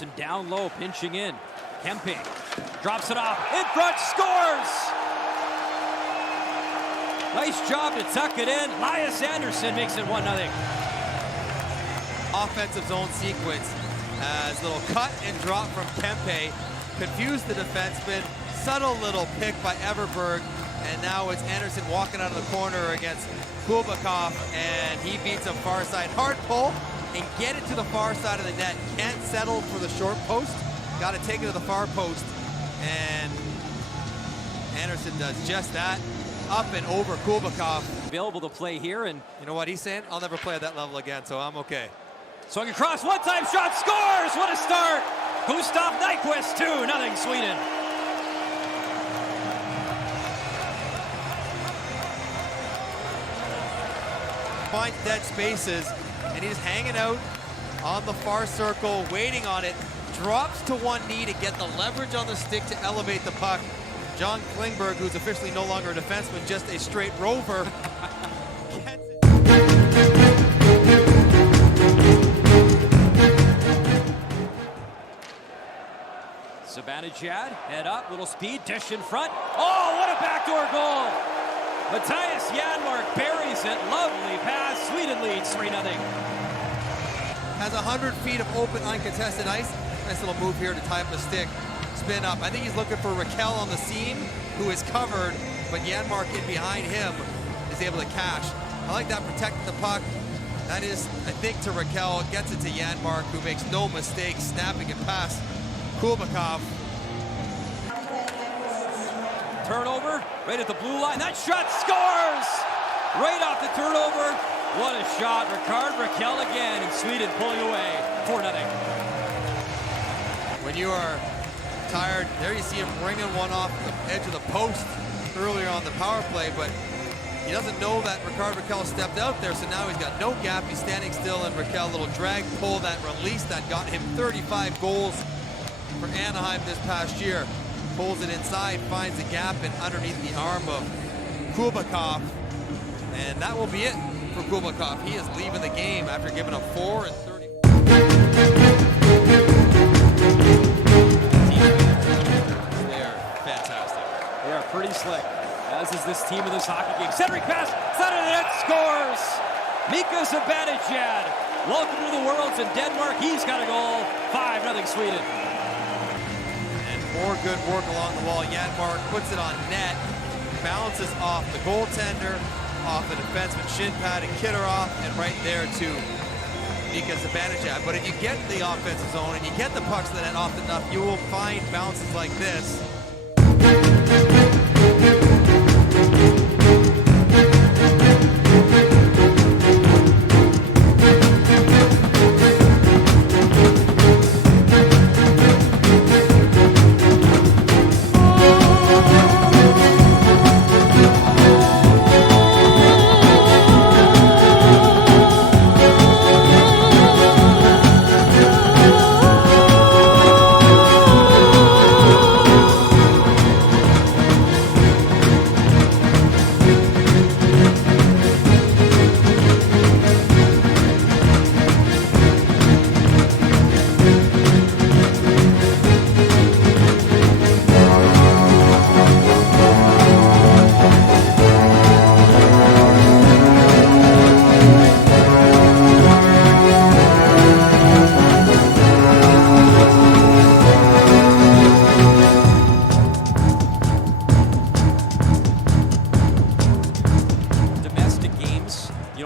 Anderson down low, pinching in. Kempe drops it off, in front, scores! Nice job to tuck it in. Elias Anderson makes it 1-0. Offensive zone sequence as little cut and drop from Kempe. Confused the defenseman. Subtle little pick by Everberg. And now it's Anderson walking out of the corner against Kubakov. And he beats him far side. Hard pull and get it to the far side of the net. Can't settle for the short post. Got to take it to the far post. And Anderson does just that. Up and over Kubakov. Available to play here, and you know what he's saying? I'll never play at that level again, so I'm okay. Swung across, one-time shot, scores! What a start! Gustav Nyquist, 2-0 Sweden. Finds dead spaces, and he's hanging out on the far circle, waiting on it. Drops to one knee to get the leverage on the stick to elevate the puck. John Klingberg, who's officially no longer a defenseman, just a straight rover. Zibanejad, head up, little speed, dish in front. Oh, what a backdoor goal! Matthias Janmark buries it, lovely pass. Sweden leads 3-0. Has 100 feet of open, uncontested ice. Nice little move here to tie up the stick. Spin up. I think he's looking for Raquel on the seam, who is covered, but Janmark in behind him is able to cash. I like that, protecting the puck. That is, I think, to Raquel. Gets it to Janmark, who makes no mistake, snapping it past Kubakov. Turnover, right at the blue line. That shot scores! Right off the turnover. What a shot. Ricard Raquel again, and Sweden pulling away. 4-0. When you are tired, there you see him bringing one off the edge of the post earlier on the power play, but he doesn't know that Ricard Raquel stepped out there, so now he's got no gap. He's standing still, and Raquel, little drag pull, that release that got him 35 goals for Anaheim this past year. Pulls it inside, finds a gap, and underneath the arm of Kubakov. And that will be it for Kubakov. He is leaving the game after giving up 4 and 30. They are fantastic. They are pretty slick, as is this team in this hockey game. Cedric pass, center of the net, scores! Mika Zibanejad, welcome to the Worlds in Denmark. He's got a goal. 5-0 Sweden. More good work along the wall. Janmark puts it on net, bounces off the goaltender, off the defenseman shin pad and Kitteroff, and right there to Mika Zibanejad. But if you get the offensive zone and you get the pucks to the net often enough, you will find bounces like this.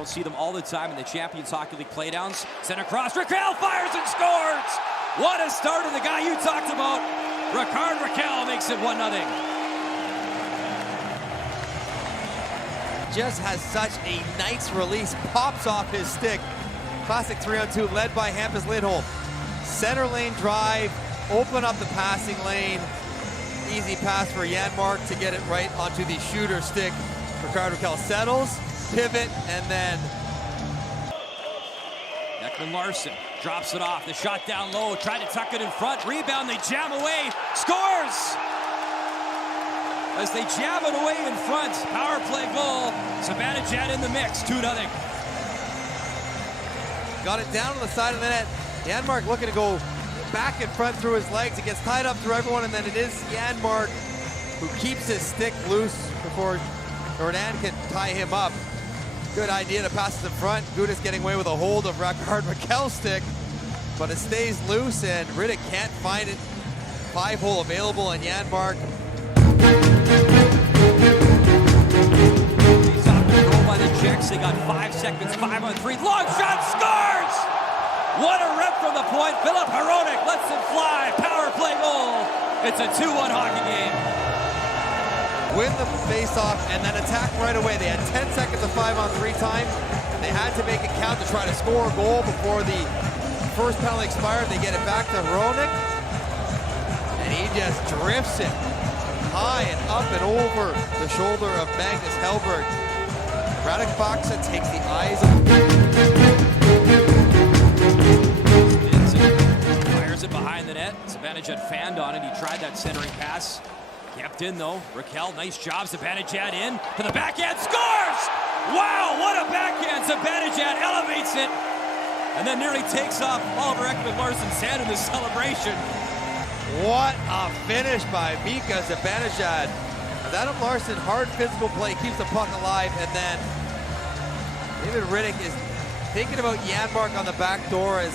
See them all the time in the Champions Hockey League playdowns. Sent across, Raquel fires and scores! What a start, and the guy you talked about, Ricard Raquel, makes it 1-0. Just has such a nice release, pops off his stick. Classic 3-on-2 led by Hampus Lindholm. Center lane drive, open up the passing lane. Easy pass for Janmark to get it right onto the shooter stick. Ricard Raquel settles, pivot, and then Ekman Larson drops it off. The shot down low, tried to tuck it in front. Rebound, they jam away. Scores! As they jam it away in front. Power play goal. Zibanejad in the mix, 2-0. Got it down on the side of the net. Janmark looking to go back in front through his legs. He gets tied up through everyone, and then it is Janmark who keeps his stick loose before Jordan can tie him up. Good idea to pass it in front. Gudas getting away with a hold of Ricard Raquel's stick, but it stays loose, and Riddick can't find it. 5-hole available, and Janmark. He's off control by the Czechs. They got 5 seconds, 5 on 3. Long shot, scores! What a rip from the point. Filip Hronek lets it fly. Power play goal. It's a 2-1 hockey game. Win the face-off and then attack right away. They had 10 seconds of 5 on 3 times. They had to make it count to try to score a goal before the first penalty expired. They get it back to Hronek, and he just drifts it high and up and over the shoulder of Magnus Hellberg. Radek Faksa takes the eyes off. Fires it behind the net. Zibanejad fanned on it. He tried that centering pass. Kept in though. Raquel, nice job. Zibanejad in to the backhand, scores! Wow, what a backhand! Zibanejad elevates it, and then nearly takes off Oliver Ekman-Larsson's hand in the celebration. What a finish by Mika Zibanejad. Adam Larsson, hard physical play, keeps the puck alive, and then David Riddick is thinking about Janmark on the back door as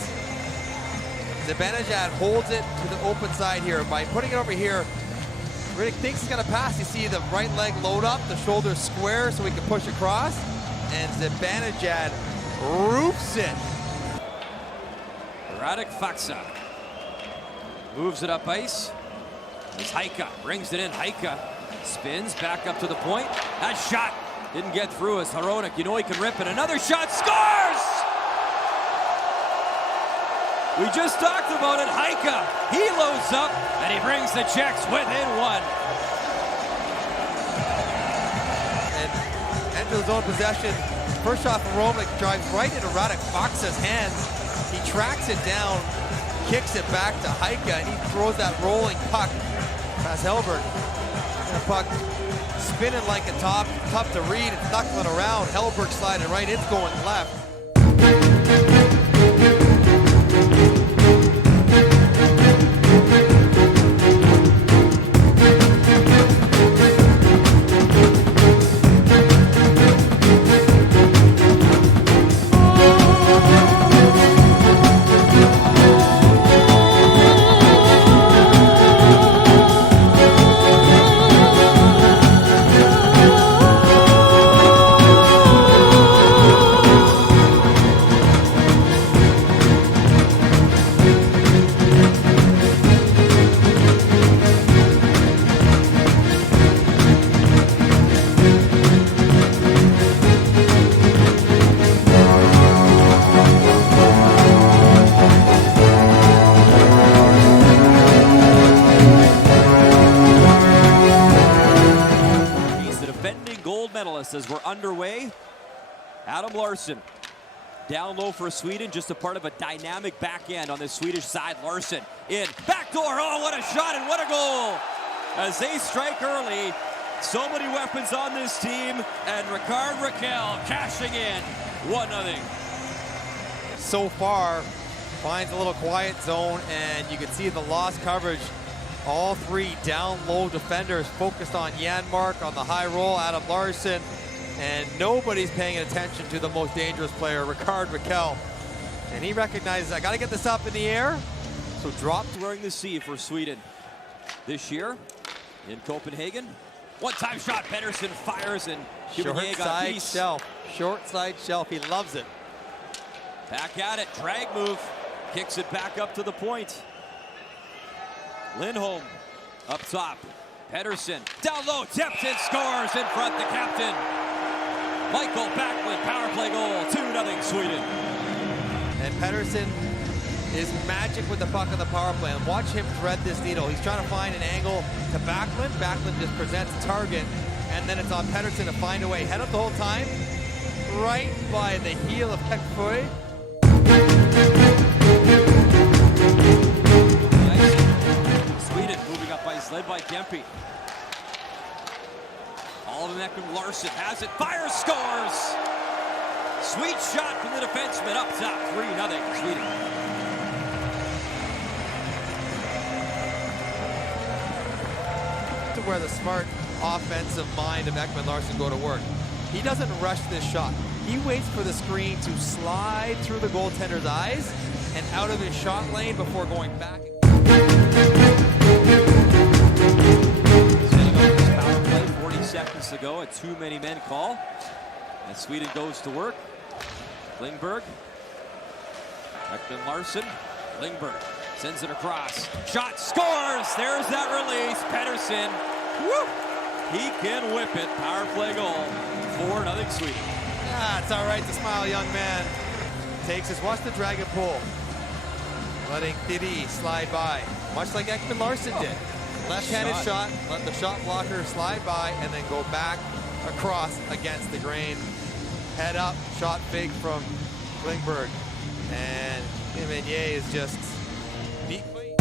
Zibanejad holds it to the open side here. By putting it over here, Riddick thinks he's gonna pass. You see the right leg load up, the shoulder square so he can push across, and Zibanejad roofs it. Radek Faksa moves it up ice. As Heika brings it in. Heika spins back up to the point. That shot didn't get through as Hronek. You know he can rip it. Another shot, scores! We just talked about it. Heika, he loads up, and he brings the Czechs within 1. And enter the zone possession. First shot from Hronek drives right into Radek Faksa's hands. He tracks it down, kicks it back to Heika, and he throws that rolling puck past Hellberg. The puck spinning like a top, tough to read. It's knuckling around. Hellberg sliding right. It's going left. As we're underway, Adam Larsson down low for Sweden, just a part of a dynamic backhand on the Swedish side. Larsson in, backdoor, oh what a shot and what a goal! As they strike early, so many weapons on this team, and Ricard Raquel cashing in, 1-0. So far, finds a little quiet zone, and you can see the lost coverage. All 3 down low defenders focused on Janmark on the high roll, Adam Larsson, and nobody's paying attention to the most dangerous player, Ricard Raquel. And he recognizes, I gotta get this up in the air, so dropped wearing the C for Sweden this year in Copenhagen. One-time shot, Pedersen fires, and short side shelf, short side shelf, he loves it. Back at it, drag move, kicks it back up to the point. Lindholm up top. Pedersen down low, tipped and scores in front, the captain. Michael Backlund, power play goal, 2-0 Sweden. And Pedersen is magic with the puck on the power play. And watch him thread this needle. He's trying to find an angle to Backlund. Backlund just presents a target, and then it's on Pedersen to find a way. Head up the whole time, right by the heel of Hekfoy. Sweden moving up ice, led by Kempe. Oliver Ekman-Larsson has it, fires, scores! Sweet shot from the defenseman up top, 3-0 Sweden. where the smart offensive mind of Ekman Larsson go to work. He doesn't rush this shot. He waits for the screen to slide through the goaltender's eyes and out of his shot lane before going back. Setting up this power play, 40 seconds to go, a too many men call. And Sweden goes to work. Klingberg. Ekman Larsson. Klingberg sends it across. Shot, scores! There's that release. Pettersson. Woo! He can whip it. Power play goal. 4-0 Sweden. Ah, it's all right to smile, young man. Takes his, watch the dragon pull. Letting Didi slide by, much like Ekman Larsson did. Left-handed shot, let the shot blocker slide by, and then go back across against the grain. Head up, shot fake from Klingberg. And Meunier is just neatly.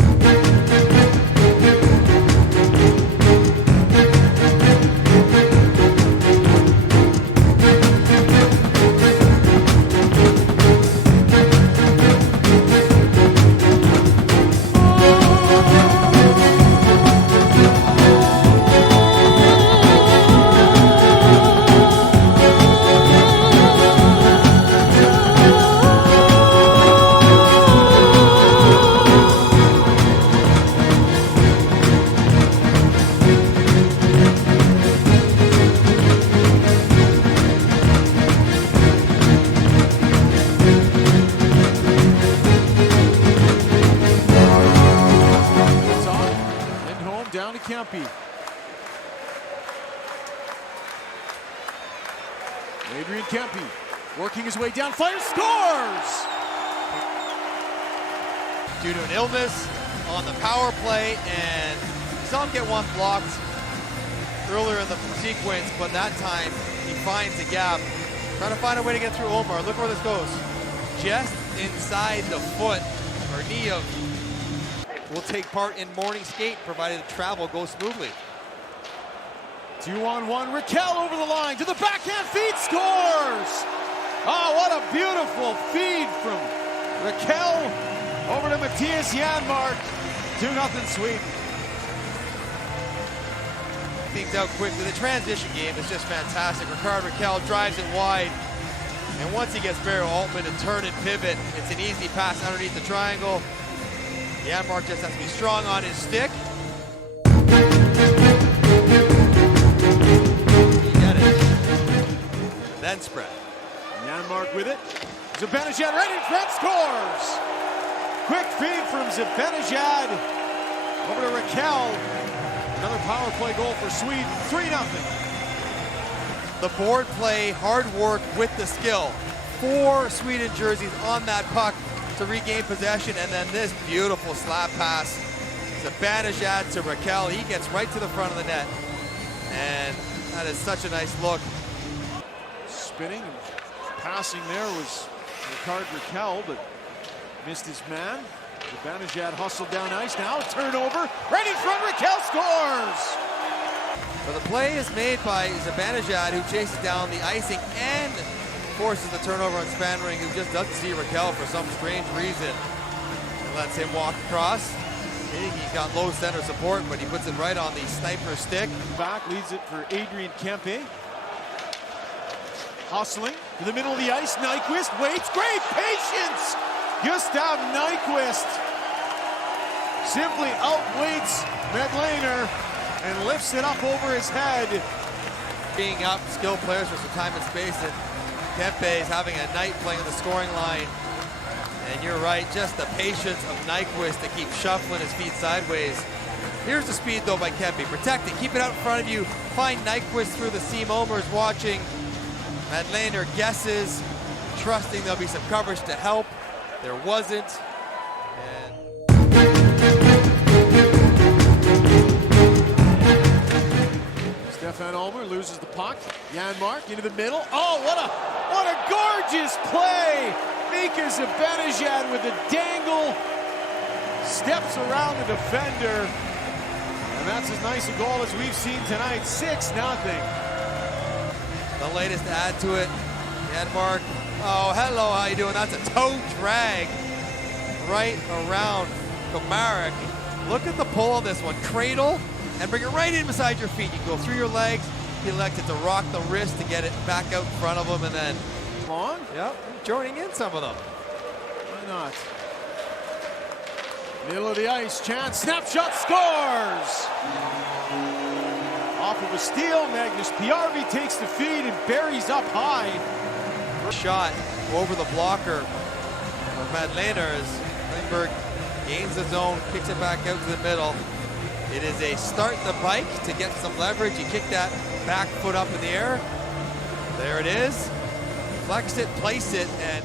Adrian Kempe working his way down, fires, scores! Due to an illness on the power play, and you saw him get one blocked earlier in the sequence, but that time he finds the gap. Trying to find a way to get through Omar. Look where this goes. Just inside the foot or knee of. Will take part in morning skate, provided the travel goes smoothly. 2-on-1, Raquel over the line, to the backhand feed, scores! Oh, what a beautiful feed from Raquel over to Matthias Janmark. 2-0 Sweden. Things out quickly. The transition game is just fantastic. Rickard Raquel drives it wide, and once he gets Barry Altman to turn and pivot, it's an easy pass underneath the triangle. Janmark just has to be strong on his stick. Then spread. Janmark with it. Zibanejad right in front, scores! Quick feed from Zibanejad over to Raquel. Another power play goal for Sweden, 3-0. The board play, hard work with the skill. 4 Sweden jerseys on that puck to regain possession, and then this beautiful slap pass. Zibanejad to Raquel. He gets right to the front of the net. And that is such a nice look. Spinning and passing there was Rickard Raquel, but missed his man. Zibanejad hustled down ice, now a turnover, right in front, Raquel scores! But the play is made by Zibanejad, who chases down the icing and forces the turnover on Spanring, who just doesn't see Raquel for some strange reason. And lets him walk across. He's got low center support, but he puts it right on the sniper stick. Back leads it for Adrian Kempe. Hustling to the middle of the ice. Nyquist waits. Great patience! Gustav Nyquist simply outweights Medlaner and lifts it up over his head. Being up, skilled players for some time and space, and Kempe is having a night playing on the scoring line. And you're right, just the patience of Nyquist to keep shuffling his feet sideways. Here's the speed though by Kempe. Protect it, keep it out in front of you. Find Nyquist through the seam. Omer's watching. Medlaner guesses, trusting there'll be some coverage to help. There wasn't. And Stefan Ulmer loses the puck. Janmark into the middle. Oh, what a gorgeous play! Mika Zibanejad with a dangle, steps around the defender, and that's as nice a goal as we've seen tonight. 6-0. the latest to add to it, Janmark. Oh, hello, how you doing? That's a toe drag right around Komarek. Look at the pull on this one. Cradle and bring it right in beside your feet. You go through your legs. He elected to rock the wrist to get it back out in front of him, and then Long? yep, joining in some of them. Why not? Middle of the ice, chance, snapshot, scores! Off of a steal, Magnus Pjarvi takes the feed and buries up high. Shot over the blocker of Madlener as Klingberg gains the zone, kicks it back out to the middle. It is a start the bike to get some leverage. You kick that back foot up in the air. There it is. Flex it, place it, and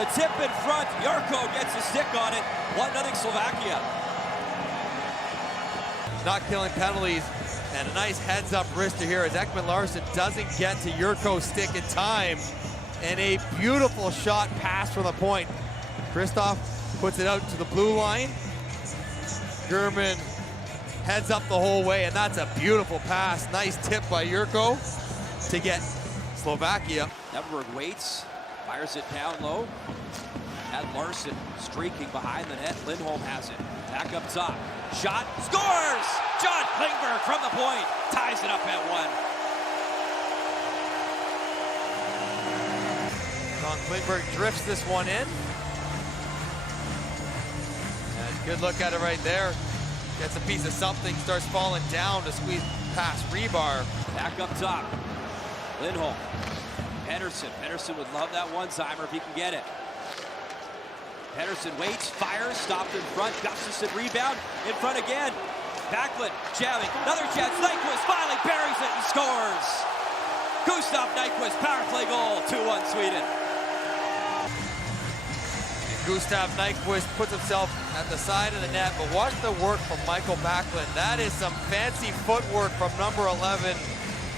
the tip in front. Jurko gets a stick on it. 1-0 Slovakia. Not killing penalties, and a nice heads-up wrister here as Ekman Larsson doesn't get to Jurko's stick in time. And a beautiful shot pass from the point. Kristoff puts it out to the blue line. German heads up the whole way, and that's a beautiful pass. Nice tip by Jurko to get Slovakia. Neverberg waits, fires it down low. Had Larsson streaking behind the net. Lindholm has it. Back up top. Shot. Scores! John Klingberg from the point. Ties it up at 1. John Klingberg drifts this one in. And good look at it right there. Gets a piece of something, starts falling down to squeeze past rebar. Back up top. Lindholm. Pedersen. Pedersen would love that one-timer if he can get it. Pedersen waits, fires, stopped in front. Gustafsson rebound, in front again. Backlund jamming, another chance. Nyquist finally buries it and scores. Gustav Nyquist, power play goal, 2-1 Sweden. And Gustav Nyquist puts himself at the side of the net, but watch the work from Michael Backlund. That is some fancy footwork from number 11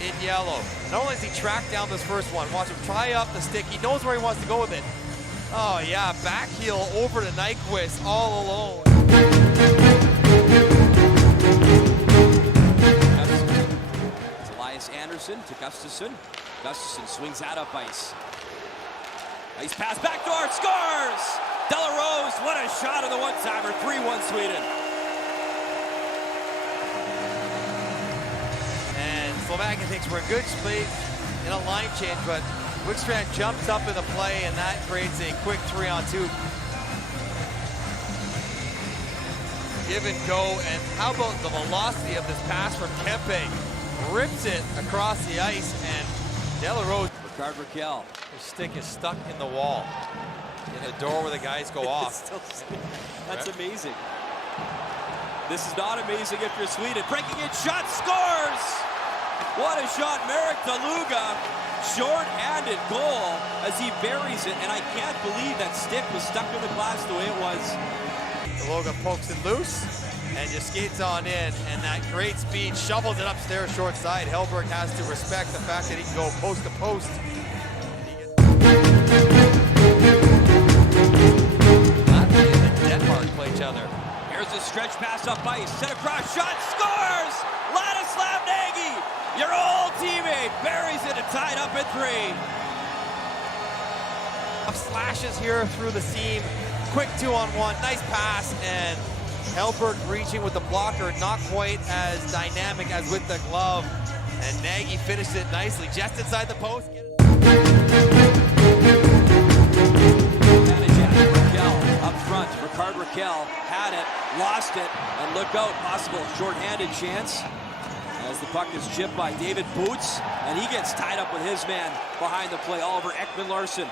in yellow. Not only does he track down this first one, watch him try up the stick. He knows where he wants to go with it. Oh yeah, back heel over to Nyquist all alone. It's Elias Anderson to Gustafsson. Gustafsson swings out up ice. Nice pass backdoor, scores! Delarose, what a shot of the one-timer, 3-1 Sweden. And Slovakia thinks we're in good space in a line change, but Wickstrand jumps up in the play, and that creates a quick 3-on-2. Give and go, and how about the velocity of this pass from Kempe? Rips it across the ice, and Delarose. Rickard Rakell. His stick is stuck in the wall, in the door where the guys go off. That's amazing. This is not amazing if you're Sweden. Breaking in, shot, scores! What a shot, Marek Deluga. Short-handed goal as he buries it, and I can't believe that stick was stuck in the glass the way it was. Deluga pokes it loose and just skates on in, and that great speed shovels it upstairs short side. Hellberg has to respect the fact that he can go post to post. Latvia and Denmark play each other. Here's a stretch pass up ice, set across, shot, scores! Ladislav Nagy, your old teammate, buries it and tied up at 3. Slashes here through the seam, quick 2-on-1, nice pass, and Hellberg reaching with the blocker, not quite as dynamic as with the glove, and Nagy finished it nicely, just inside the post. Rakell up front, Rickard Rakell had it, lost it, and look out, possible short-handed chance. As the puck is chipped by David Boots, and he gets tied up with his man behind the play, Oliver Ekman Larsson.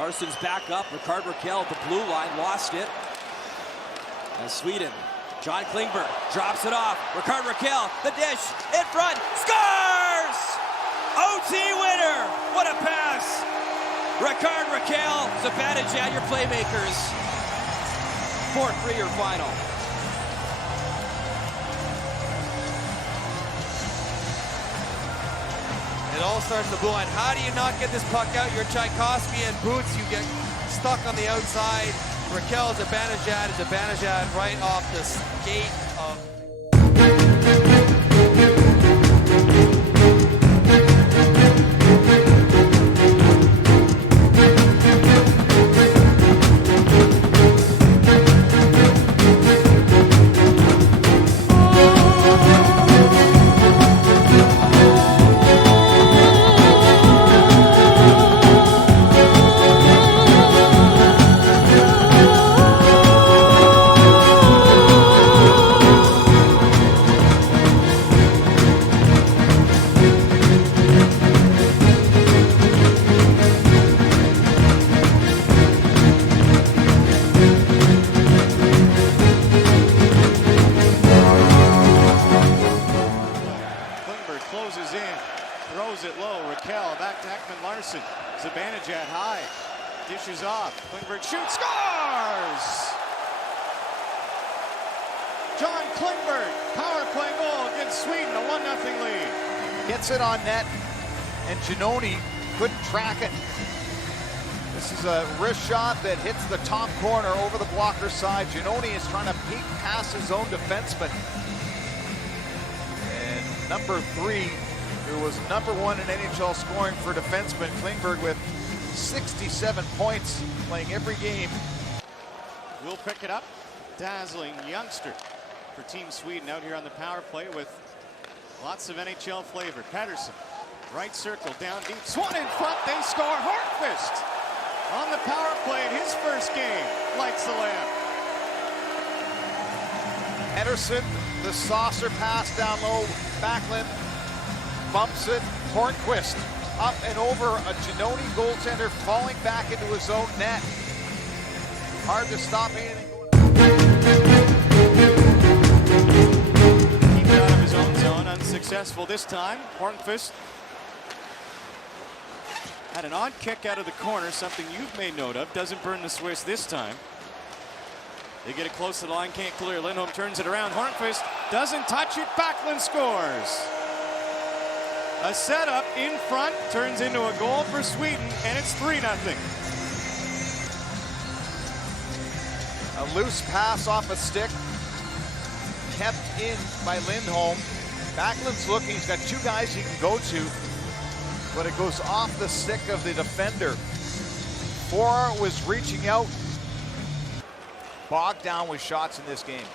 Larsson's back up. Rickard Rakell at the blue line, lost it. As Sweden, John Klingberg drops it off. Rickard Rakell, the dish, in front, scores! OT winner! What a pass! Rickard Rakell, Zibanejad, your playmakers. 4-3 your final. It all starts in the blue line. How do you not get this puck out? You're Tchaikovsky and Boots. You get stuck on the outside. Rakell Zibanejad right off the skate of... Closes in, throws it low. Rakell back to Ekman Larsson. Zibanejad high, dishes off. Klingberg shoots, scores! John Klingberg, power play goal against Sweden, a 1-0 lead. Gets it on net, and Giannoni couldn't track it. This is a wrist shot that hits the top corner over the blocker side. Giannoni is trying to peek past his own defenseman. Number 3, who was number 1 in NHL scoring for defenseman, Klingberg with 67 points, playing every game. Will pick it up. Dazzling youngster for Team Sweden out here on the power play with lots of NHL flavor. Pettersson, right circle, down deep. Swan in front, they score. Hornqvist on the power play in his first game. Lights the lamp. Pettersson, the saucer pass down low, Backlund bumps it. Hornqvist up and over a Giannoni goaltender, falling back into his own net. Hard to stop anything. Keep it out of his own zone, unsuccessful this time. Hornqvist had an odd kick out of the corner, something you've made note of. Doesn't burn the Swiss this time. They get it close to the line, can't clear. Lindholm turns it around. Hornqvist doesn't touch it. Backlund scores. A setup in front turns into a goal for Sweden, and it's 3-0. A loose pass off a stick, kept in by Lindholm. Backlund's looking, he's got 2 guys he can go to, but it goes off the stick of the defender. Four was reaching out. Bogged down with shots in this game.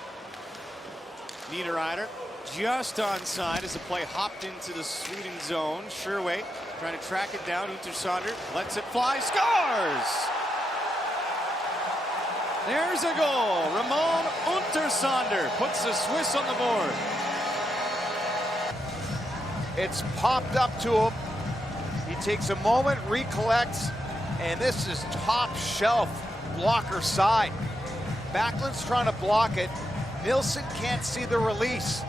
Niederreiter just onside as the play hopped into the Sweden zone. Sherway trying to track it down. Untersander lets it fly, scores! There's a goal. Ramon Untersander puts the Swiss on the board. It's popped up to him. He takes a moment, recollects, and this is top shelf blocker side. Backlund's trying to block it. Nilsson can't see the release.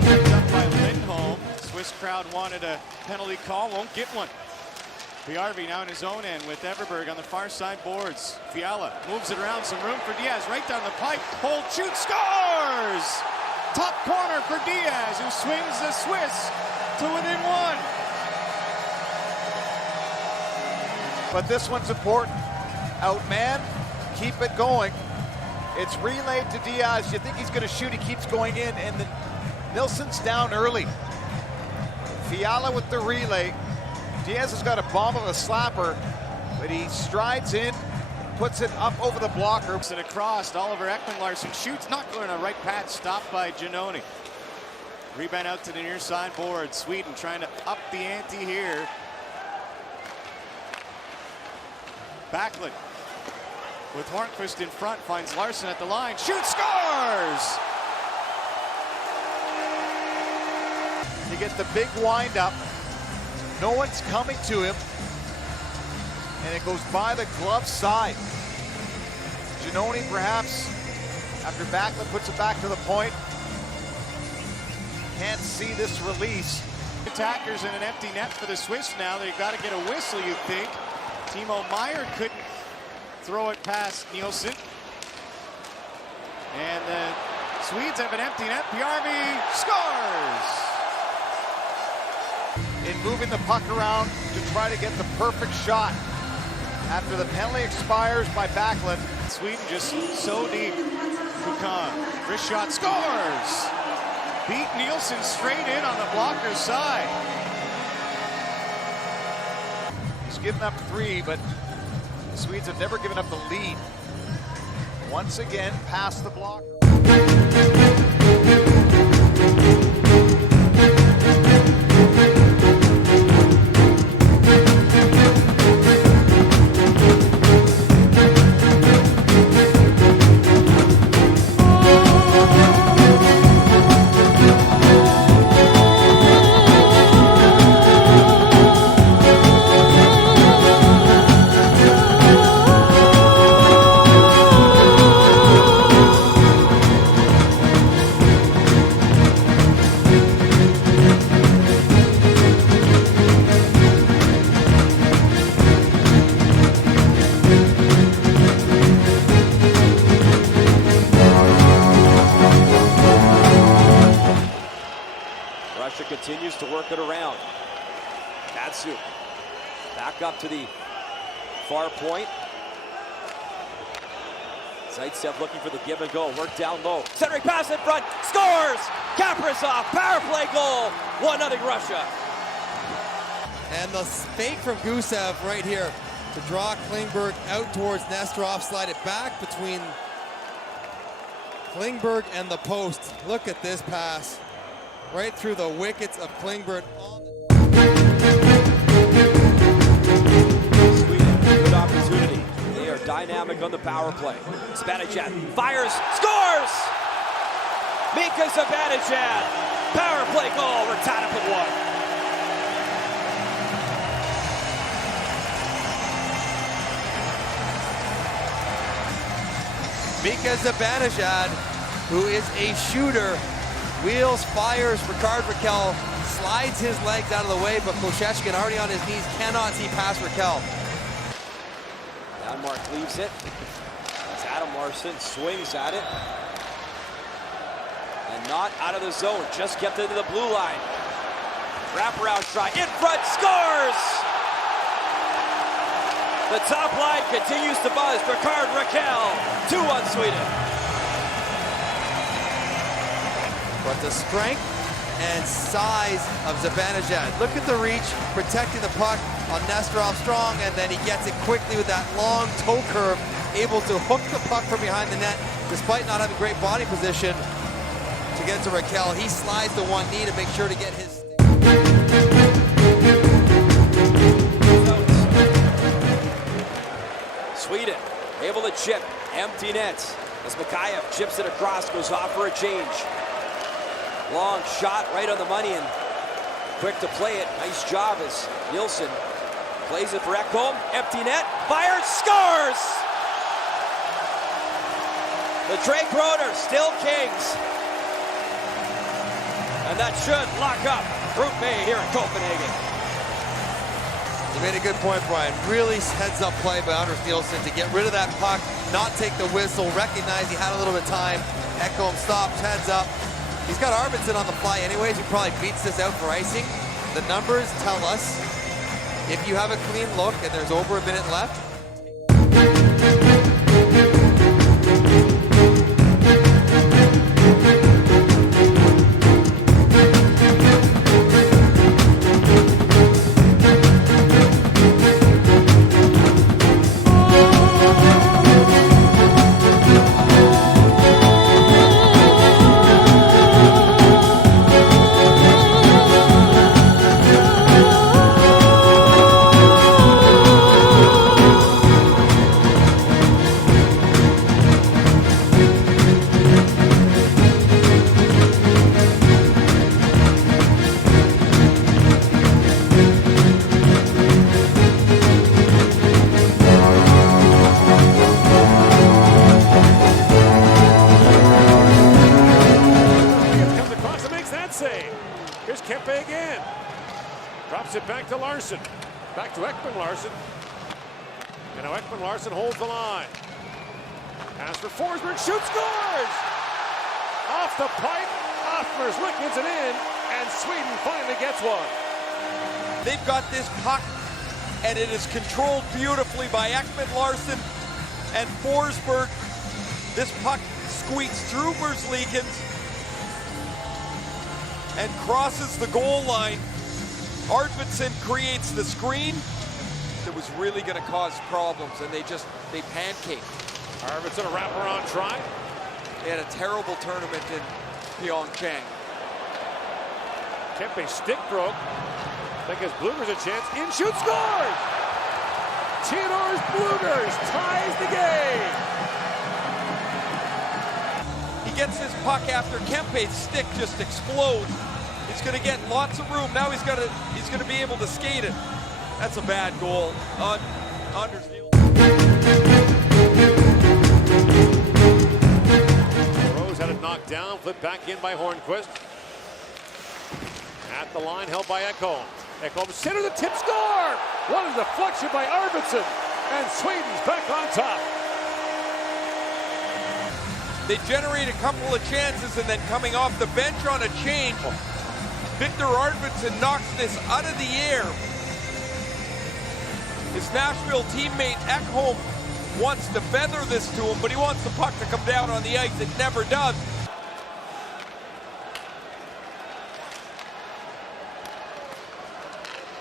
Picked up by Lindholm. Swiss crowd wanted a penalty call, won't get one. Bjarvi now in his own end with Everberg on the far side boards. Fiala moves it around, some room for Diaz, right down the pipe. Hold, shoot, scores! Top corner for Diaz, who swings the Swiss to within 1. But this one's important. Outman, keep it going. It's relayed to Diaz. You think he's going to shoot, he keeps going in, and then Nilsson's down early. Fiala with the relay. Diaz has got a bomb of a slapper, but he strides in, puts it up over the blocker. And across, Oliver Ekman Larsson shoots, not going on a right patch, stopped by Giannoni. Rebound out to the near side board. Sweden trying to up the ante here. Backlund with Hornqvist in front, finds Larsson at the line, shoots, scores! You get the big windup. No one's coming to him. And it goes by the glove side. Giannone perhaps, after Backlund puts it back to the point, can't see this release. Attackers in an empty net for the Swiss now. They've got to get a whistle, you'd think. Timo Meyer couldn't throw it past Nielsen. And the Swedes have an empty net. Bjarvi scores! In moving the puck around to try to get the perfect shot after the penalty expires by Backlund. Sweden just so deep. Kukan, wrist shot, scores! Beat Nielsen straight in on the blocker's side. He's given up 3, but the Swedes have never given up the lead. Once again, past the block. Continues to work it around. Katsu back up to the far point. Zaitsev looking for the give and go. Work down low. Centering pass in front. Scores! Kaprizov. Power play goal. 1-0 Russia. And the fake from Gusev right here to draw Klingberg out towards Nesterov. Slide it back between Klingberg and the post. Look at this pass. Right through the wickets of Klingberg. Sweden, good opportunity. They are dynamic on the power play. Zibanejad fires, scores! Mika Zibanejad, power play goal. We're tied up at 1. Mika Zibanejad, who is a shooter, wheels, fires, Ricard Raquel slides his legs out of the way, but Koshechkin already on his knees cannot see past Raquel. Janmark leaves it. As Adam Larsson swings at it. And not out of the zone, just kept into the blue line. Wraparound shot, in front, scores! The top line continues to buzz. Ricard Raquel, 2-1 Sweden. But the strength and size of Zibanejad. Look at the reach, protecting the puck on Nesterov strong, and then he gets it quickly with that long toe curve, able to hook the puck from behind the net, despite not having great body position to get to Raquel. He slides to one knee to make sure to get his... Sweden able to chip, empty nets. As Mikheyev chips it across, goes off for a change. Long shot right on the money and quick to play it. Nice job as Nielsen plays it for Ekholm. Empty net, fires, scores! The Tre Kroner still kings. And that should lock up Group A here in Copenhagen. You made a good point, Brian. Really heads-up play by Anders Nielsen to get rid of that puck, not take the whistle, recognize he had a little bit of time. Ekholm stops, heads up. He's got Arvidsson on the fly anyways. He probably beats this out for icing. The numbers tell us if you have a clean look and there's over a minute left, it back to Larsson. Back to Ekman-Larsson. And now Ekman-Larsson holds the line. Pass for Forsberg, shoots, scores! Off the pipe, Offmer's lickens it in, and Sweden finally gets one. They've got this puck, and it is controlled beautifully by Ekman-Larsson and Forsberg. This puck squeaks through Versleekens and crosses the goal line. Arvidsson creates the screen. It was really going to cause problems, and they pancaked. Arvidsson a wraparound try. They had a terrible tournament in Pyeongchang. Kempe stick broke. I think as Blugers a chance. In shoot, scores! Theodor's Blugers ties the game. He gets his puck after Kempe's stick just explodes. He's going to get lots of room. Now he's going to be able to skate it. That's a bad goal. Anders Rose had it knocked down, flipped back in by Hornquist. At the line, held by Ekholm. Ekholm center the tip, score! What a deflection by Arvidsson, and Sweden's back on top. They generate a couple of chances, and then coming off the bench on a change, Victor Arvidsson knocks this out of the air. His Nashville teammate Ekholm wants to feather this to him, but he wants the puck to come down on the ice. It never does.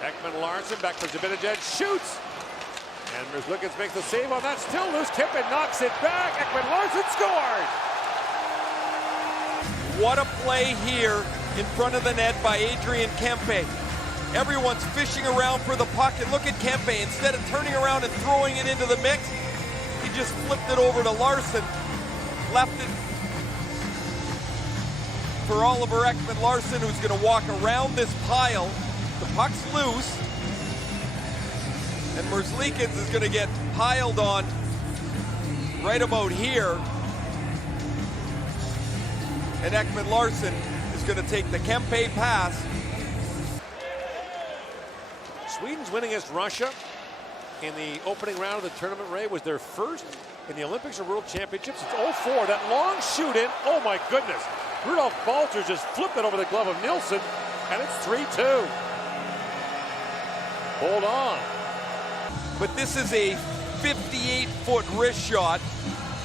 Ekman-Larsson back for Zibanejad, shoots! And Versleekens makes the save on that, still loose. Kempe knocks it back. Ekman-Larsson scored! What a play here in front of the net by Adrian Kempe. Everyone's fishing around for the puck, and look at Kempe. Instead of turning around and throwing it into the mix, he just flipped it over to Larsson, left it for Oliver Ekman-Larsson, who's going to walk around this pile. The puck's loose, and Versleekens is going to get piled on right about here. And Ekman-Larsson is going to take the Kempe pass. Sweden's win against Russia in the opening round of the tournament, Ray, was their first in the Olympics or World Championships. It's 0-4. That long shoot in, oh my goodness. Rudolph Balcers just flipped it over the glove of Nilsson, and it's 3-2. Hold on. But this is a 58-foot wrist shot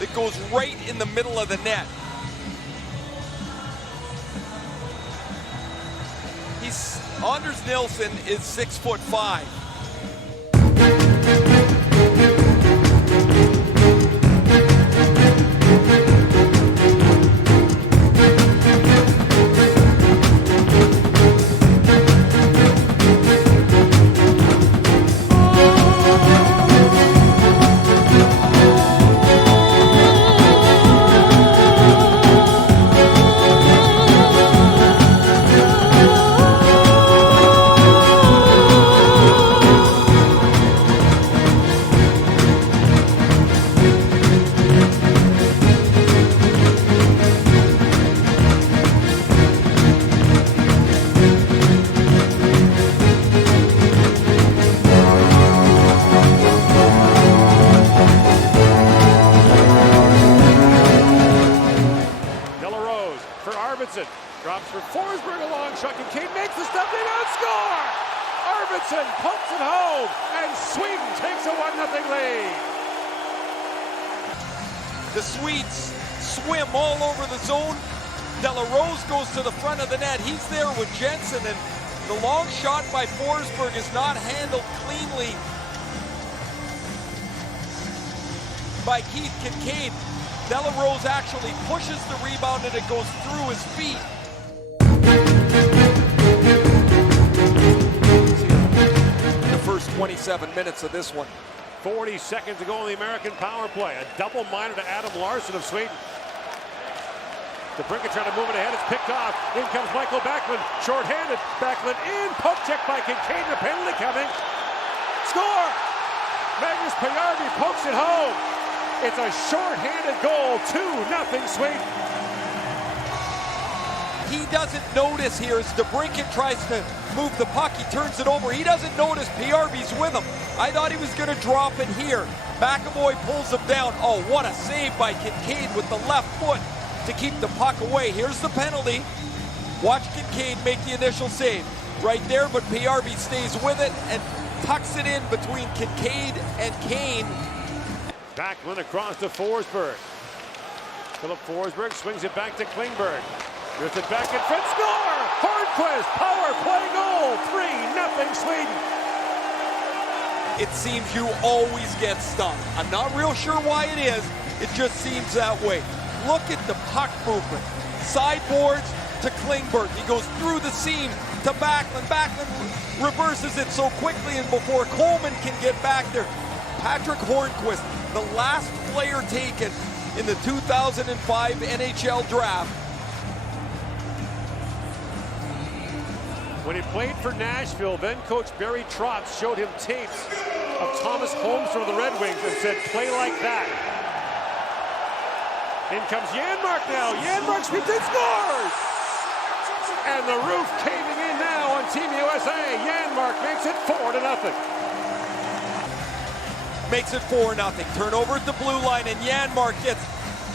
that goes right in the middle of the net. Anders Nilsson is 6'5". Drops for Forsberg, a long shot. Kincaid makes the step, rebound, score! Arvidsson pumps it home, and Sweden takes a 1-0 lead. The Swedes swim all over the zone. De La Rose goes to the front of the net. He's there with Jensen, and the long shot by Forsberg is not handled cleanly by Keith Kincaid. De La Rose actually pushes the rebound, and it goes through his feet. The first 27 minutes of this one. 40 seconds to go in the American power play. A double-minor to Adam Larsson of Sweden. DeBrincat trying to move it ahead. It's picked off. In comes Michael Backlund. Short-handed. Backlund in. Poke check by Kincaid. The penalty coming. Score! Magnus Pajärvi pokes it home. It's a short-handed goal. 2-0 Sweden. he doesn't notice here as DeBrincat tries to move the puck. He turns it over. He doesn't notice PRB's with him. I thought he was going to drop it here. McAvoy pulls him down. Oh, what a save by Kincaid with the left foot to keep the puck away. Here's the penalty. Watch Kincaid make the initial save right there, but PRB stays with it and tucks it in between Kincaid and Kane. Backlund across to Forsberg. Philip Forsberg swings it back to Klingberg. Drifts it back in front, score! Hornquist, power play goal, 3-0 Sweden. It seems you always get stuck. I'm not real sure why it is. It just seems that way. Look at the puck movement. Sideboards to Klingberg. He goes through the seam to Backlund. Backlund reverses it so quickly, and before Coleman can get back there, Patrick Hornquist, the last player taken in the 2005 NHL draft. When he played for Nashville, then coach Barry Trotz showed him tapes of Thomas Holmstrom of the Red Wings and said, play like that. In comes Janmark now. Janmark sweeps and scores! And the roof caving in now on Team USA. Janmark makes it 4-0. Makes it 4-0. Turnover at the blue line, and Janmark gets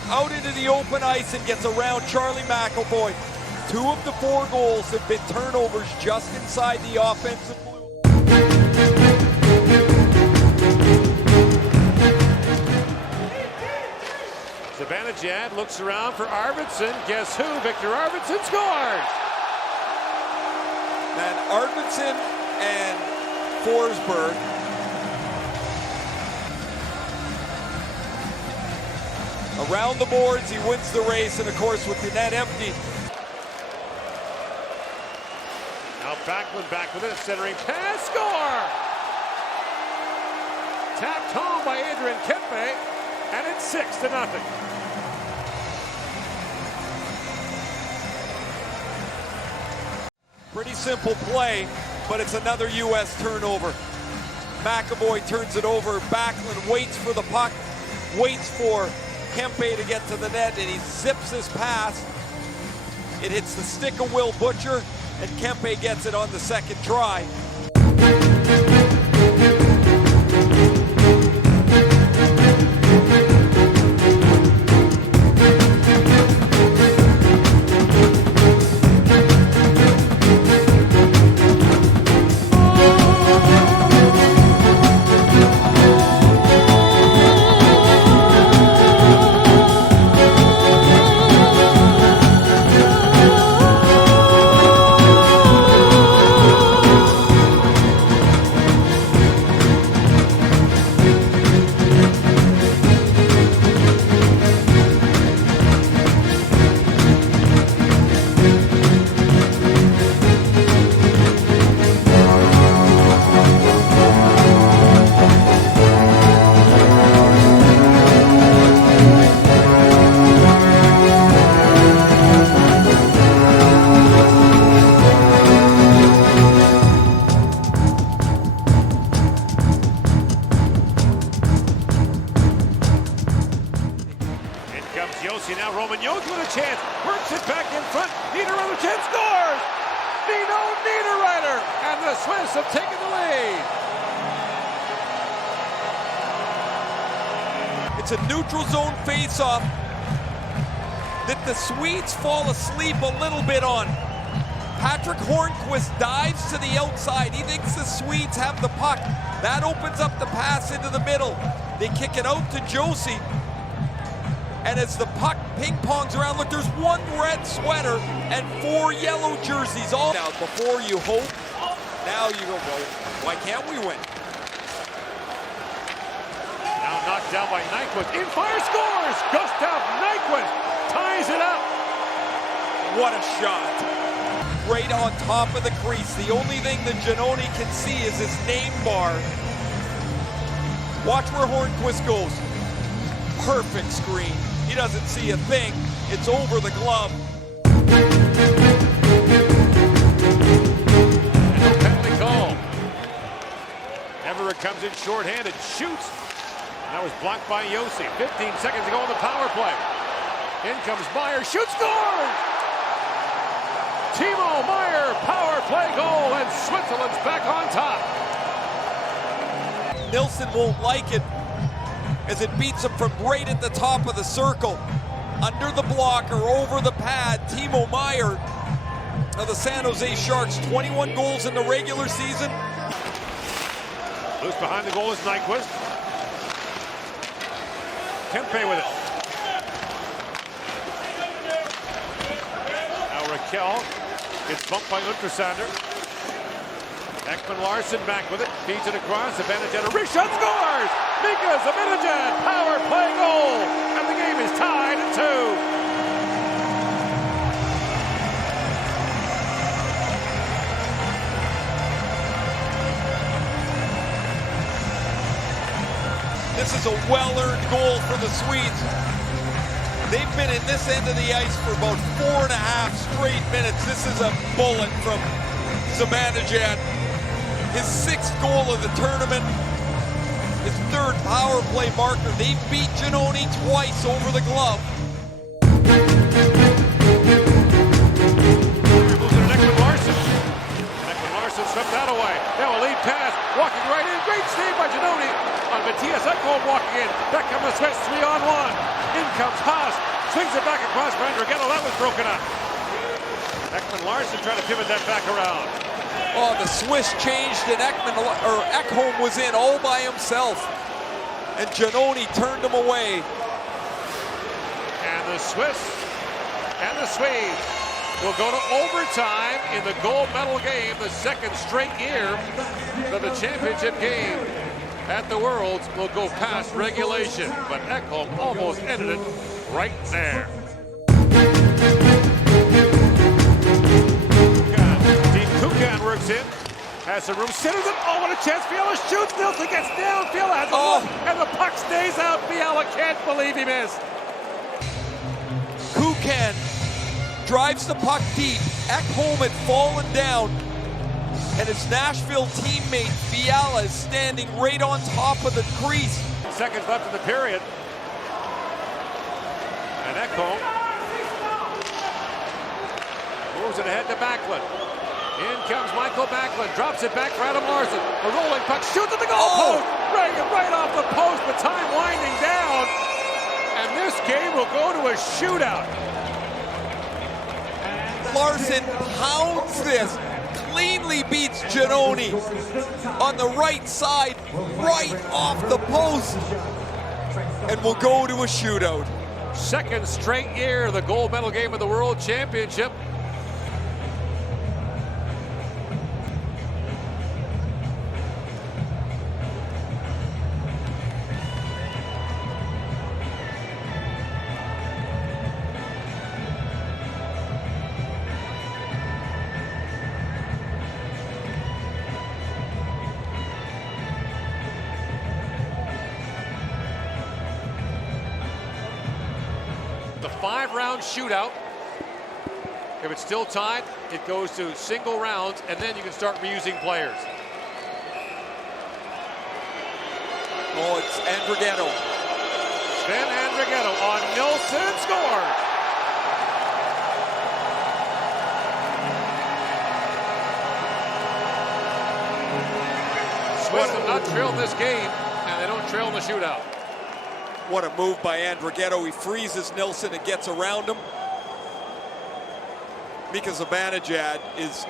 out into the open ice and gets around Charlie McAvoy. 2 of the 4 goals have been turnovers just inside the offensive blue. Zibanejad looks around for Arvidsson. Guess who? Victor Arvidsson scores! And Arvidsson and Forsberg around the boards. He wins the race, and of course with the net empty. Now Backlund back with it, centering pass, score! Tapped home by Adrian Kempe, and it's 6-0. Pretty simple play, but it's another U.S. turnover. McAvoy turns it over. Backlund waits for the puck, waits for Kempe to get to the net, and he zips his pass. It hits the stick of Will Butcher, and Kempe gets it on the second try. Chance, works it back in front. Niederreiter chance, scores! Nino Niederreiter, and the Swiss have taken the lead. It's a neutral zone face-off that the Swedes fall asleep a little bit on. Patrick Hornquist dives to the outside. He thinks the Swedes have the puck. That opens up the pass into the middle. They kick it out to Josie. And as the puck ping-pongs around, look, there's 1 red sweater and 4 yellow jerseys. All now, before you hope, now you go, well, why can't we win? Now knocked down by Nyquist. In fire, scores! Gustav Nyquist ties it up. What a shot. Right on top of the crease. The only thing that Giannone can see is his name bar. Watch where Hornquist goes. Perfect screen. He doesn't see a thing. It's over the glove. And no penalty call. Everett comes in shorthanded, shoots. That was blocked by Yossi. 15 seconds to go on the power play. In comes Meyer, shoots, scores! Timo Meier, power play goal, and Switzerland's back on top. Nilsson won't like it as it beats him from right at the top of the circle. Under the blocker, over the pad, Timo Meier of the San Jose Sharks, 21 goals in the regular season. Loose behind the goal is Nyquist. Kempe with it. Now Raquel gets bumped by Untersander. Ekman Larsson back with it, feeds it across, Zibanejad, a reshot, scores! Mika Zibanejad, power play goal! And the game is tied at 2. This is a well-earned goal for the Swedes. They've been in this end of the ice for about 4.5 straight minutes. This is a bullet from Zibanejad. His 6th goal of the tournament, his 3rd power play marker. They beat Giannoni twice over the glove. Moves it to Ekman Larsson. Ekman Larsson swept that away. Now a lead pass, walking right in. Great save by Giannoni on Matthias Ekholm walking in. Back comes the Swiss, 3-on-1. In comes Haas, swings it back across for Andrighetto. That was broken up. Ekman Larsson trying to pivot that back around. Oh, the Swiss changed and Ekholm was in all by himself. And Giannoni turned him away. And the Swiss and the Swedes will go to overtime in the gold medal game, the 2nd straight year that the championship game at the Worlds will go past regulation. But Ekholm almost ended it right there. Kukan works in, has some room, centers it, oh, what a chance, Fiala shoots, Nilsson gets down, Fiala has a look, and the puck stays out, Fiala can't believe he missed. Kukan drives the puck deep, Ekholm had fallen down, and his Nashville teammate Fiala is standing right on top of the crease. Seconds left in the period, and Ekholm moves it ahead to Backlund. In comes Michael Backlund, drops it back for Adam Larsson. A rolling puck, shoots at the goal post. Right off the post, but time winding down. And this game will go to a shootout. Larsson hounds this, cleanly beats Giannoni on the right side, right off the post, and will go to a shootout. 2nd straight year, the gold medal game of the World Championship. The 5-round shootout. If it's still tied, it goes to single rounds, and then you can start reusing players. Oh, it's Andrighetto. Sven Andrighetto on Nilsson, score! Swiss have not trailed this game, and they don't trail in the shootout. What a move by Andrighetto. He freezes Nilsson and gets around him. Mika Zibanejad is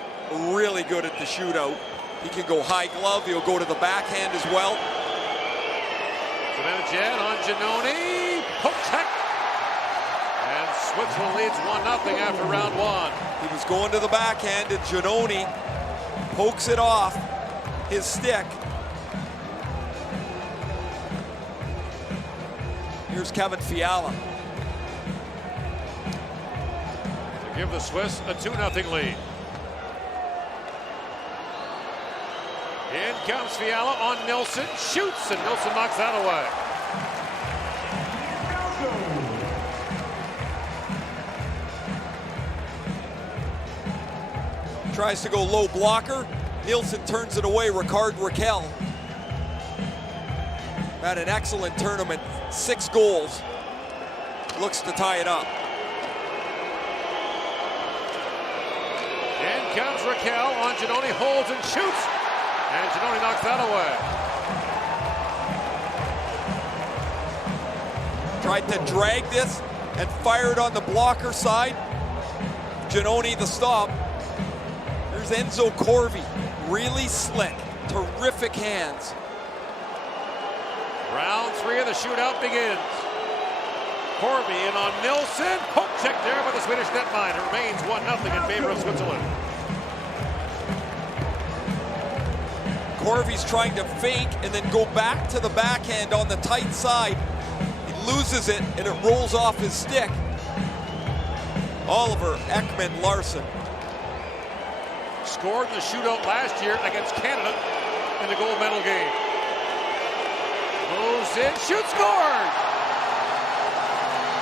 really good at the shootout. He can go high glove. He'll go to the backhand as well. Zibanejad on Giannoni. Poke check. And Switzerland leads 1-0 after round 1. He was going to the backhand, and Giannoni pokes it off his stick. Here's Kevin Fiala. To give the Swiss a 2-0 lead. In comes Fiala on Nilsson. Shoots, and Nilsson knocks that away. Tries to go low blocker. Nilsson turns it away. Ricard Raquel had an excellent tournament. 6 goals. Looks to tie it up. comes Raquel on Giannoni, holds and shoots. And Giannoni knocks that away. Tried to drag this and fired on the blocker side. Giannoni the stop. There's Enzo Corvi, really slick, terrific hands. Round 3 of the shootout begins. Corby in on Nilsson. Poke check there by the Swedish netminder. It remains 1-0 in favor of Switzerland. Corvy's trying to fake and then go back to the backhand on the tight side. He loses it and it rolls off his stick. Oliver Ekman Larsson. Scored in the shootout last year against Canada in the gold medal game. Moves in, shoots, scored!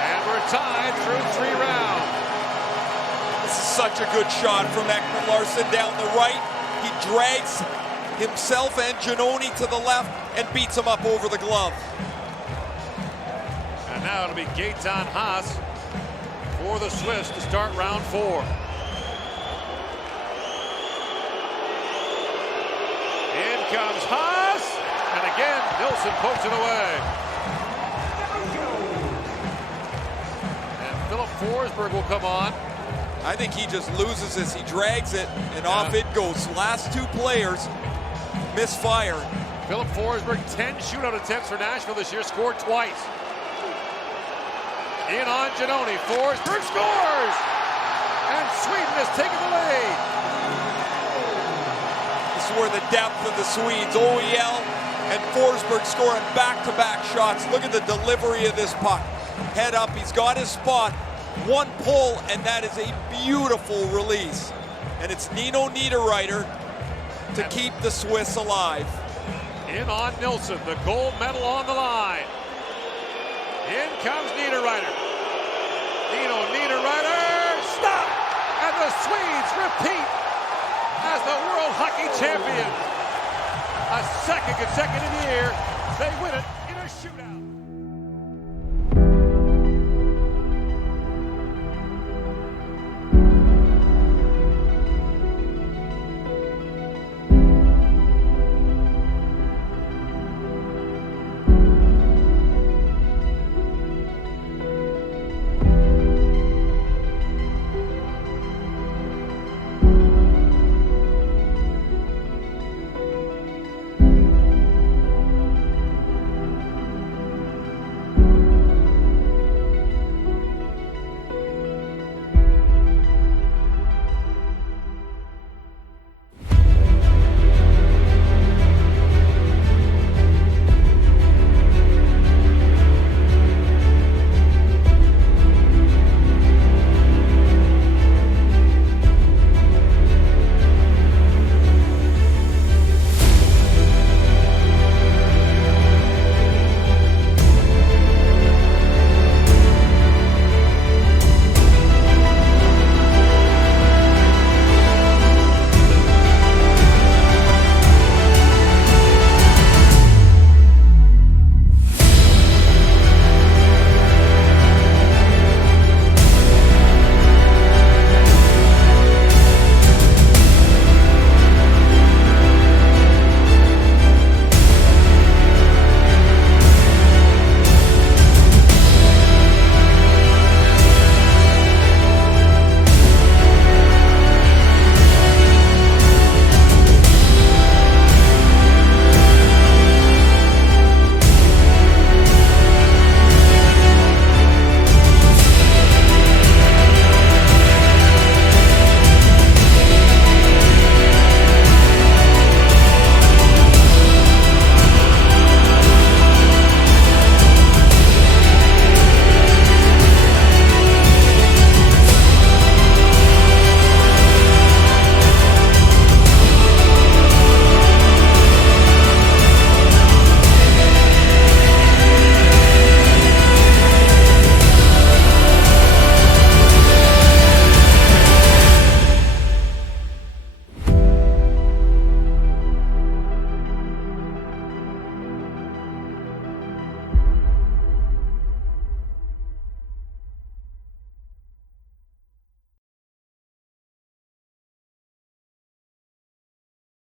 And we're tied through 3 rounds. This is such a good shot from Ekman Larsson down the right. He drags himself and Giannoni to the left and beats him up over the glove. And now it'll be Gaetan Haas for the Swiss to start round 4. In comes Haas, and again, Nilsson pokes it away. And Philip Forsberg will come on. I think he just loses this. He drags it, and off it goes. Last 2 players misfire. Philip Forsberg, 10 shootout attempts for Nashville this year, scored twice. In on Giannoni, Forsberg scores! And Sweden has taken the lead. This is where the depth of the Swedes, OEL and Forsberg scoring back-to-back shots. Look at the delivery of this puck. Head up, he's got his spot. 1 pull, and that is a beautiful release. And it's Nino Niederreiter to keep the Swiss alive. In on Nilsson, the gold medal on the line. In comes Niederreiter. Nino Niederreiter, stop! And the Swedes repeat as the World Hockey Champions. A second consecutive year, they win it in a shootout.